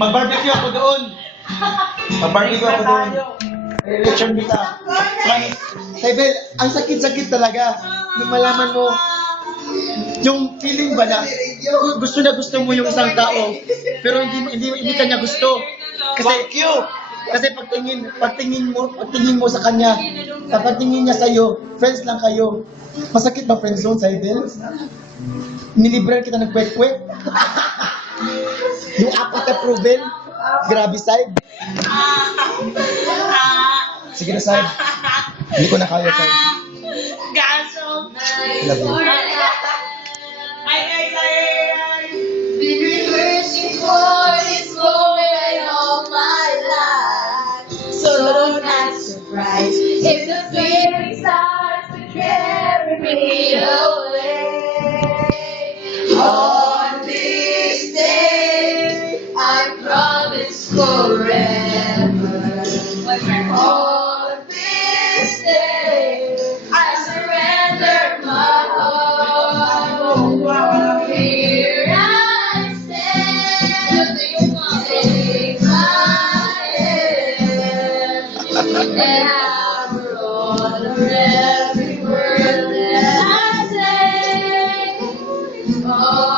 Mag-barbecue ako doon. Mag-barbecue ako doon. Lechon kita. Saibel, ang sakit-sakit talaga. Nung malaman mo, yung feeling ba na gusto na gusto mo yung isang tao, pero hindi kanya gusto. Kasi pagtingin mo sa kanya, sa pagtingin niya sa iyo, friends lang kayo. Masakit ba friend zone, Saibel? Nilibre kita ng kwek-kwek. Yung apat na proven, grabe side. Sige na side. Hindi ko na kaya side. Gaso. Love you. Been rehearsing for this moment all my life. So don't act surprised if the feeling starts to carry me away. On this day, I promise forever. On this day, I surrender my heart. Here I stand, take my hand, and I will honor every word that I say. Oh,